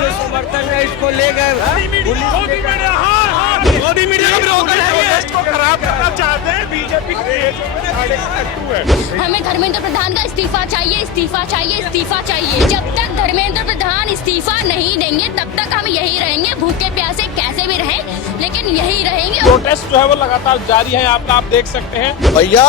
जो समर्थन है इसको ले गए मोदी मीडिया का विरोध को खराब करना चाहते हैं बीजेपी हमें धर्मेंद्र प्रधान का इस्तीफा चाहिए, इस्तीफा चाहिए, इस्तीफा चाहिए। जब तक धर्मेंद्र प्रधान इस्तीफा नहीं देंगे तब तक हम यही रहेंगे, भूखे प्यासे कैसे भी रहें लेकिन यही रहेंगे। प्रोटेस्ट जो है वो लगातार जारी है, आप देख सकते हैं। भैया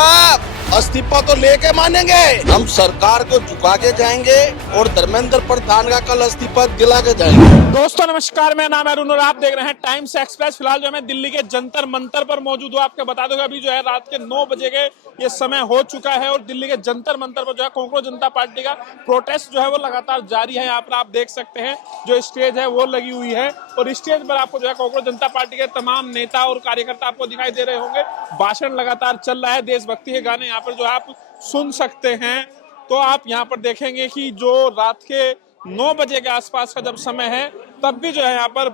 इस्तीफा तो लेके मानेंगे, हम सरकार को झुका के जाएंगे और धर्मेंद्र प्रधान का कल इस्तीफा दिला के जाएंगे। दोस्तों नमस्कार, मेरा नाम है अरुण और आप देख रहे हैं टाइम्स एक्सप्रेस। फिलहाल जो मैं दिल्ली के जंतर मंतर पर मौजूद हूँ। आपको बता दूंगा अभी जो है रात के 9 बजे के ये समय हो चुका है और दिल्ली के जंतर मंतर पर जो है कांग्रेस जनता पार्टी का प्रोटेस्ट जो है वो लगातार जारी है। यहाँ पर आप देख सकते हैं जो स्टेज है वो लगी हुई है और स्टेज पर आपको जो है कांग्रेस जनता पार्टी के तमाम नेता और कार्यकर्ता आपको दिखाई दे रहे होंगे। भाषण लगातार चल रहा है, देशभक्ति के गाने यहाँ पर जो आप सुन सकते हैं। तो आप यहाँ पर देखेंगे कि जो रात के 9 बजे के आसपास का जब समय है तब भी जो है यहाँ पर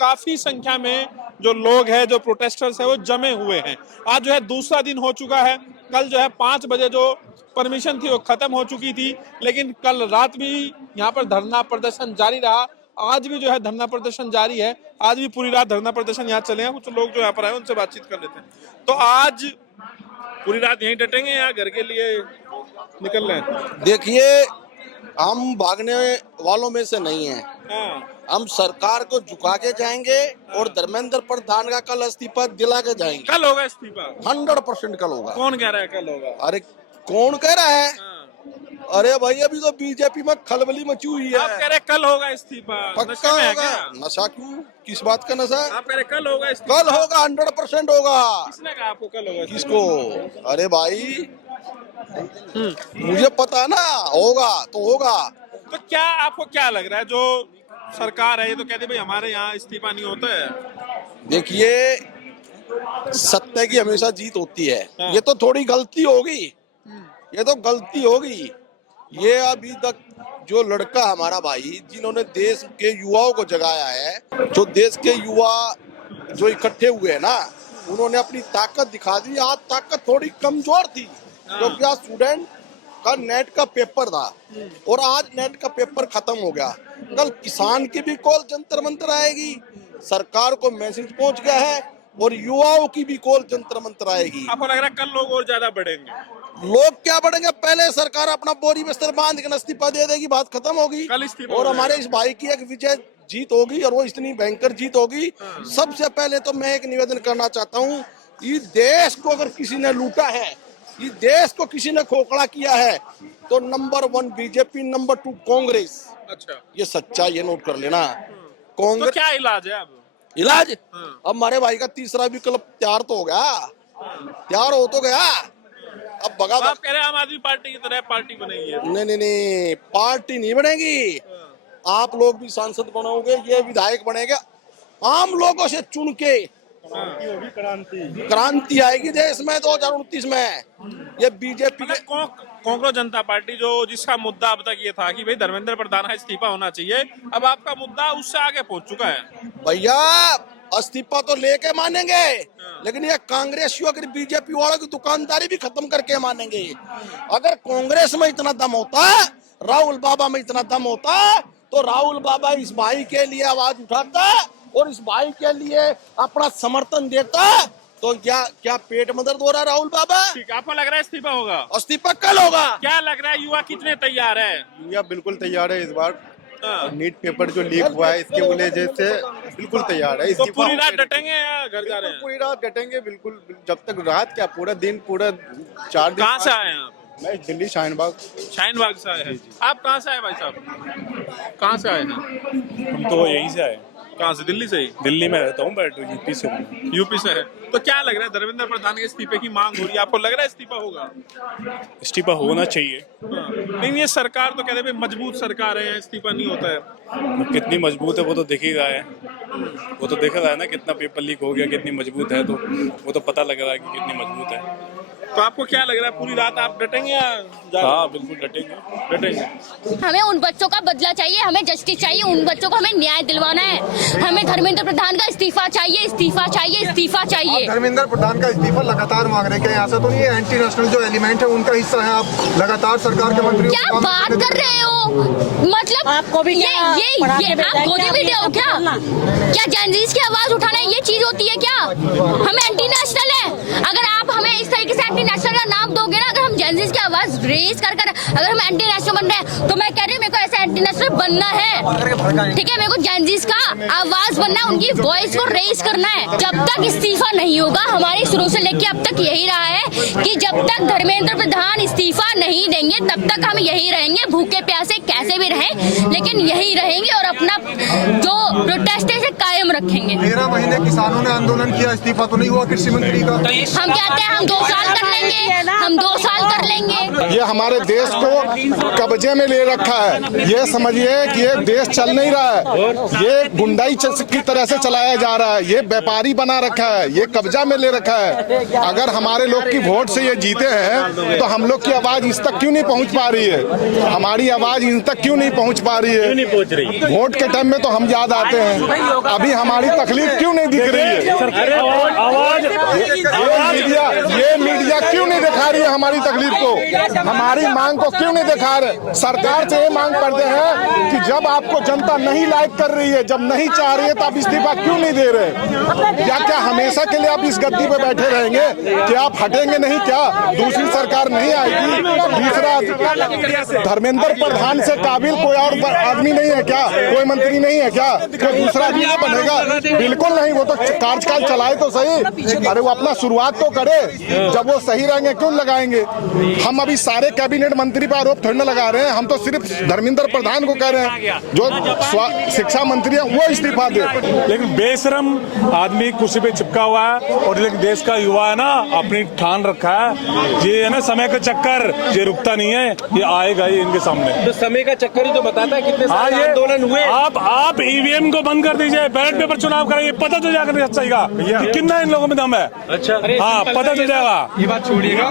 काफी संख्या में जो लोग हैं, जो प्रोटेस्टर्स है वो जमे हुए हैं। आज जो है दूसरा दिन हो चुका है। कल जो है 5 बजे जो परमिशन थी वो खत्म हो चुकी थी, लेकिन कल रात भी यहाँ पर धरना प्रदर्शन जारी रहा। आज भी जो है धरना प्रदर्शन जारी है। आज भी पूरी रात धरना प्रदर्शन यहाँ चले हैं। कुछ लोग जो यहाँ पर आए उनसे बातचीत कर लेते हैं। तो आज पूरी रात यहीं डटेंगे या घर के लिए निकल रहे हैं? देखिए, हम भागने वालों में से नहीं है। हम सरकार को झुका के जाएंगे और धर्मेंद्र प्रधान का कल इस्तीफा दिला के जाएंगे। कल होगा इस्तीफा? 100% कल होगा। कौन कह रहा है कल होगा? अरे कौन कह रहा है? अरे भाई अभी तो बीजेपी में खलबली मची हुई है। आप कह रहे कल होगा इस्तीफा? पक्का होगा। नशा क्यों? किस बात का नशा? आप कह रहे कल होगा इस्तीफा? कल होगा, 100% होगा। किसने कहा आपको कल होगा? किसको? अरे भाई मुझे पता ना, होगा तो होगा। तो क्या आपको क्या लग रहा है जो सरकार है ये तो कहते भाई हमारे यहाँ इस्तीफा नहीं होता है? देखिए, सत्य की हमेशा जीत होती है। हाँ। ये तो थोड़ी गलती होगी, ये तो गलती होगी। ये अभी तक जो लड़का हमारा भाई जिन्होंने देश के युवाओं को जगाया है, जो देश के युवा जो इकट्ठे हुए हैं ना, उन्होंने अपनी ताकत दिखा दी। आज ताकत थोड़ी कमजोर थी क्योंकि आज स्टूडेंट का नेट का पेपर था और आज नेट का पेपर खत्म हो गया। कल किसान की भी कॉल जंतर मंतर आएगी, सरकार को मैसेज पहुंच गया है और युवाओं की भी कॉल जंतर मंतर आएगी। आपको लग रहा है कल लोग और ज्यादा बढ़ेंगे? लोग क्या बढ़ेंगे? पहले सरकार अपना बोरी बिस्तर बांध के इस्तीफा दे देगी, बात खत्म होगी कल इस्तीफा और हो हमारे इस भाई की एक विजय जीत होगी और वो इतनी भयंकर जीत होगी। सबसे पहले तो मैं एक निवेदन करना चाहता हूँ, इस देश को अगर किसी ने लूटा है, इस देश को किसी ने खोखला किया है तो नंबर 1 बीजेपी, नंबर 2 कांग्रेस। अच्छा, ये सच्चाई है, नोट कर लेना। तो कांग्रेस क्या इलाज है अब? इलाज अब हमारे भाई का तीसरा विकल्प तैयार तो हो गया, तैयार हो तो गया। अब तो बगावत आप कह रहे हैं आम आदमी पार्टी की तरह पार्टी बनेगी है? नहीं, पार्टी नहीं बनेगी। आप लोग भी सांसद बनोगे, ये विधायक बनेंगे, आम लोगों से चुन के क्रांति आएगी देश में 2029 में। ये बीजेपी के कांग्रेस जनता पार्टी जो जिसका मुद्दा अब तक ये था कि भाई धर्मेंद्र प्रधान का इस्तीफा होना चाहिए, अब आपका मुद्दा उससे आगे पहुंच चुका है। भैया इस्तीफा तो लेके मानेंगे, लेकिन ये कांग्रेसियों की, बीजेपी वालों की दुकानदारी भी खत्म करके मानेंगे। अगर कांग्रेस में इतना दम होता, राहुल बाबा में इतना दम होता तो राहुल बाबा इस भाई के लिए आवाज उठाता और इस भाई के लिए अपना समर्थन देता। तो क्या पेट में दर्द हो रहा है राहुल बाबा? ठीक है, आपको लग रहा है इस्तीफा होगा? इस्तीफा कल होगा। क्या लग रहा है युवा कितने तैयार है? युवा बिल्कुल तैयार है। इस बार नीट पेपर जो लीक हुआ है इसके वजह से बिल्कुल तैयार है। तो पूरी रात डटेंगे या घर जा रहे हैं? पूरी रात डटेंगे बिल्कुल, जब तक रात क्या पूरा दिन, पूरा 4 दिन। कहाँ से आए हैं आप? मैं दिल्ली शाहीन बाग से आए हैं। आप कहाँ से आए भाई साहब? कहाँ से आए हैं? हम तो यहीं से आए। कहाँ से? दिल्ली से ही? दिल्ली में रहता हूँ बट यूपी से हूँ। यूपी से है। तो क्या लग रहा है धर्मेंद्र प्रधान के इस्तीफे की मांग हो रही है, आपको लग रहा है इस्तीफा होगा? इस्तीफा होना चाहिए। नहीं, ये सरकार तो कहते हैं मजबूत सरकार है, इस्तीफा नहीं होता है। अब कितनी मजबूत है वो तो दिख ही रहा है, वो तो दिख रहा है ना कितना पेपर लीक हो गया, कितनी मजबूत है, तो वो तो पता लग रहा है कि कितनी मजबूत है। तो आपको क्या लग रहा है, पूरी रात आप डटेंगे या हाँ बिल्कुल डटेंगे। हमें उन बच्चों का बदला चाहिए, हमें जस्टिस चाहिए, उन बच्चों को हमें न्याय दिलवाना है। हमें धर्मेंद्र प्रधान का इस्तीफा चाहिए, इस्तीफा चाहिए, इस्तीफा चाहिए। धर्मेंद्र प्रधान का इस्तीफा लगातार मांग रहे हैं, ऐसा तो नहीं है एंटी नेशनल जो एलिमेंट है उनका हिस्सा है आप लगातार सरकार के मंत्री? क्या बात कर रहे हो, मतलब आपको भी ये आप गोदी मीडिया हो क्या जेनजीज की आवाज उठाना ये चीज होती है क्या? हम एंटी नेशनल है, अगर आप हमें इस तरीके से एंटी नेशनल का नाम दोगे ना, अगर हम जेनजीज की आवाज रेज कर अगर हम एंटी नेशनल बन रहे हैं, तो मैं कह रही हूँ मेरे को ऐसा एंटी नेशनल बनना है, ठीक है? मेरे को जेनजीज का आवाज बनना है, उनकी वॉइस को रेज करना है। जब तक इस्तीफा नहीं होगा, हमारी शुरू से लेके अब तक यही रहा है कि जब तक धर्मेंद्र प्रधान इस्तीफा नहीं देंगे तब तक हम यही रहेंगे, भूखे प्यासे कैसे भी रहें लेकिन यही रहेंगे और अपना जो प्रोटेस्ट है कायम रखेंगे। 13 महीने किसानों ने आंदोलन किया, इस्तीफा तो नहीं हुआ कृषि मंत्री का। हम कहते हैं हम 2 साल कर लेंगे, हम 2 साल कर लेंगे। ये हमारे देश को कब्जे में ले रखा है। ये समझिए कि ये देश चल नहीं रहा है, ये गुंडाई की तरह से चलाया जा रहा है, ये व्यापारी बना रखा है, ये कब्जा में ले रखा है। अगर हमारे लोग की वोट से ये जीते हैं तो हम लोग की आवाज इस तक क्यों नहीं पहुंच पा रही है? हमारी आवाज इन तक क्यों नहीं पहुंच पा रही है? वोट के टाइम में तो हम याद आते हैं, अभी हमारी तकलीफ क्यों नहीं दिख रही है? ये मीडिया क्यों नहीं दिखा रही है हमारी तकलीफ को, हमारी मांग को क्यों नहीं दिखा रहे? सरकार से ये मांग करते हैं कि जब आपको जनता नहीं लाइक कर रही है, जब नहीं चाह रही है, तो आप इस्तीफा क्यों नहीं दे रहे? या क्या हमेशा के लिए आप इस गद्दी पे बैठे रहेंगे? क्या आप हटेंगे नहीं? क्या दूसरी सरकार नहीं आएगी? दूसरा धर्मेंद्र प्रधान से काबिल कोई और आदमी नहीं है क्या? कोई मंत्री नहीं है क्या? कोई दूसरा आदमी बनेगा? बिल्कुल नहीं। वो तो कार्यकाल चलाए तो सही, अरे वो अपना शुरुआत तो करे, जब वो सही रहेंगे क्यों लगाएंगे? हम अभी सारे कैबिनेट मंत्री पर आरोप थोड़ी ना लगा रहे हैं, हम तो सिर्फ धर्मेंद्र प्रधान को कह रहे हैं, जो शिक्षा मंत्री है वो इस्तीफा दे। लेकिन बेशरम आदमी कुर्सी पे चिपका हुआ है और लेकिन देश का युवा है ना, अपनी ठान रखा है, ये है ना समय का चक्कर, ये रुकता नहीं है, ये आएगा ही इनके सामने। तो समय का चक्कर ही तो बताता है कितने सारे आंदोलन हुए। आप ईवीएम को बंद कर दीजिए, बैलेट पेपर चुनाव करेंगे, पता तो जाकर सच्चाईगा कितना इन लोगों में दम है। अच्छा, हाँ पता चल जाएगा। ये बात छोड़िएगा,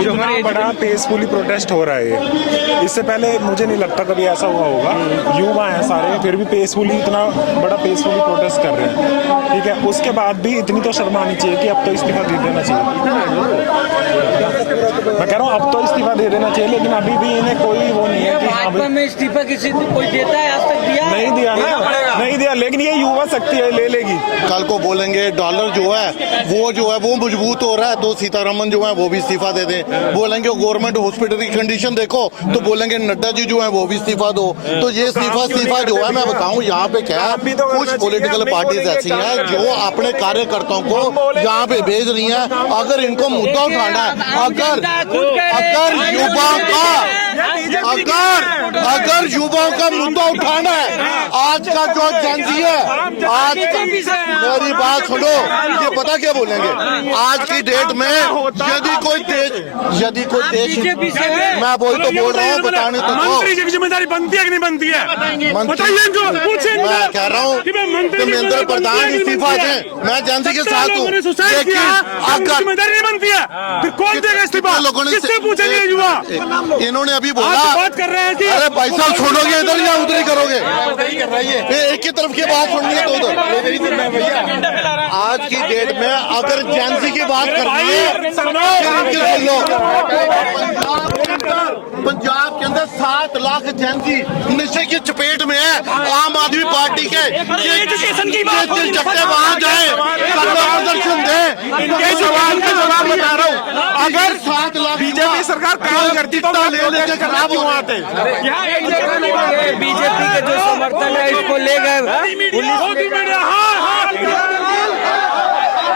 इतना बड़ा पीसफुली प्रोटेस्ट हो रहा है, इससे पहले मुझे नहीं लगता कभी ऐसा हुआ होगा। युवा है सारे, फिर भी पीसफुली इतना बड़ा पीसफुली प्रोटेस्ट कर रहे हैं, ठीक है? उसके बाद भी इतनी तो शर्म आनी चाहिए कि अब तो इस्तीफा दे देना चाहिए। मैं कह रहा हूँ अब तो इस्तीफा दे देना चाहिए, लेकिन अभी भी इन्हें कोई वो नहीं है कि भाजपा में इस्तीफा किसी कोई देता है? आज तक दिया नहीं दिया ना, नहीं दिया, लेकिन ये युवा शक्ति है, ले लेगी। कल को बोलेंगे डॉलर जो है वो मजबूत हो रहा है तो सीतारमन जो है वो भी इस्तीफा दे दें। बोलेंगे गवर्नमेंट हॉस्पिटल की कंडीशन देखो तो बोलेंगे नड्डा जी जो है वो भी इस्तीफा दो। तो ये इस्तीफा जो है, मैं बताऊं यहाँ पे क्या है, कुछ पॉलिटिकल पार्टीज ऐसी हैं जो अपने कार्यकर्ताओं को यहाँ पे भेज रही हैं। अगर इनको मुद्दा उठाना है, अगर युवाओं का मुद्दा उठाना है, आज का जो जेनजी है, आज मेरी बात सुनो, ये पता क्या बोलेंगे? आज की डेट में यदि कोई देश मैं बोल रहा हूँ, बताने तो मंत्री की जिम्मेदारी बनती है कि नहीं बनती है? बताइए इनको, पूछिए। मैं कह रहा हूँ धर्मेंद्र प्रधान इस्तीफा दें, मैं जेनजी के साथ हूँ, लेकिन अगर जिम्मेदारी नहीं बनती है फिर कौन देगा इस्तीफा? लोगों ने किससे पूछेंगे युवा? इन्होंने अभी बोला, बात कर रहे हैं जी। अरे भाई साहब छोड़ोगे इधर या उधर ही करोगे? एक ही तरफ की बात सुननी है तो उधर। आज की डेट में अगर जेनजी की बात करनी है, पंजाब के अंदर 7 लाख जेनजी नशे की चपेट में है। आम आदमी पार्टी के वहाँ जाए, प्रदर्शन दें, सवाल का जवाब बता रहा हूँ। अगर 7 लाख बीजेपी सरकार काम करती तो लेके खराब क्यों आते? बीजेपी के जो समर्थन है इसको ले गए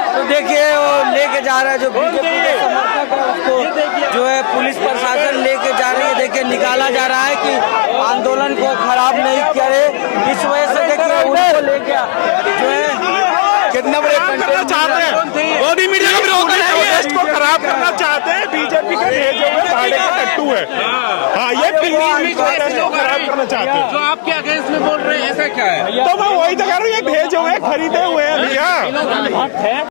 तो देखिए वो लेके जा रहा है, जो बीजेपी के समर्थक है उसको जो है पुलिस प्रशासन लेके जा रही है। देखिए निकाला जा रहा है कि आंदोलन को खराब नहीं करे, इस वजह से देखिए उनको लेके जो है कितना बड़े करना चाहते हैं, मोदी मीडिया का विरोध को खराब करना चाहते हैं। बीजेपी के भेजे हुए भाड़े का टट्टू है। हाँ, ये प्रोटेस्ट को खराब करना चाहते हैं। जो आपके अगेंस्ट में बोल रहे हैं, ऐसा क्या है? तो मैं वही तो कह रहा हूँ, ये भेजे हुए खरीदे हुए हैं भैया।